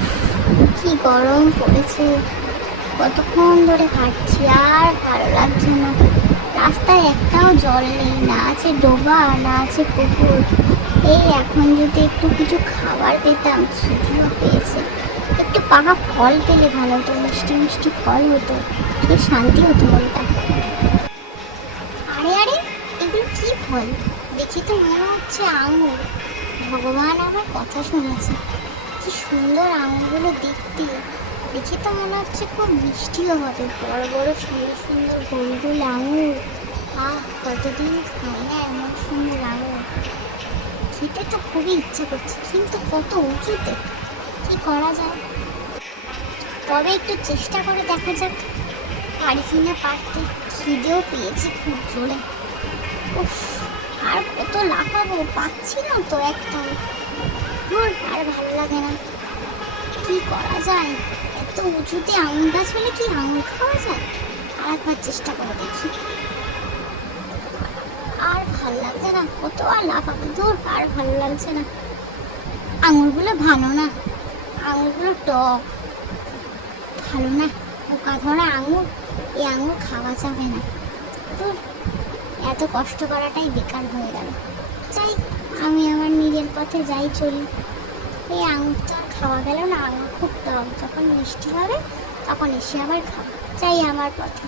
উফ, কি গরম পড়েছে। কতক্ষণ ধরে হাঁটছি আর ভালো লাগছে না। রাস্তায় একটাও জল নেই, না আছে ডোবা না আছে পুকুর। এই এখন যদি একটু কিছু খাবার পেতাম, খিদেও পেয়েছে। একটু পাকা ফল পেলে ভালো হতো, মিষ্টি মিষ্টি ফল হতো, কি শান্তি হতো মনটা। আরে আরে, এগুলো কি ফল? দেখি তো মনে হচ্ছে আঙুর। ভগবান আমার কথা শুনেছে। কি সুন্দর আঙুরগুলো দেখতে। দেখে তো মনে হচ্ছে খুব মিষ্টিও হবে। বড় বড় সুন্দর সুন্দর গোল গোল আঙুর। কতদিন খাই না এমন সুন্দর আঙুর। খেতে তো খুবই ইচ্ছে করছে, কিন্তু কত উঁচুতে, কি করা যায়। তবে একটু চেষ্টা করে দেখা যাক পারি কিনা পারতে। খিদেও পেয়েছি খুব জোরে। উফ, আর কত লাফাবো, পাচ্ছি না তো একটাও। আর ভালো লাগে না। কি করা যায়? এত উঁচুতে আঙুর গাছ হলে কি আঙুর খাওয়া যায়? আর একবার চেষ্টা করে দেখি। আর ভাল লাগছে না, কত আর লাফাবো। আর ভালো লাগছে না। আঙুরগুলো ভালো না, আঙুরগুলো টক, ভালো না। পোকা ধরা আঙুর, এই আঙুর খাওয়া যাবে না। ধুর, এত কষ্ট করাটাই বেকার হয়ে গেল। যাই, আমি আমার নিজের পথে যাই, চলি। এই আঙুর তো আর খাওয়া গেল না, আঙুর খুব টক। যখন মিষ্টি হবে তখন এসে আবার খাবো। যাই আমার পথে।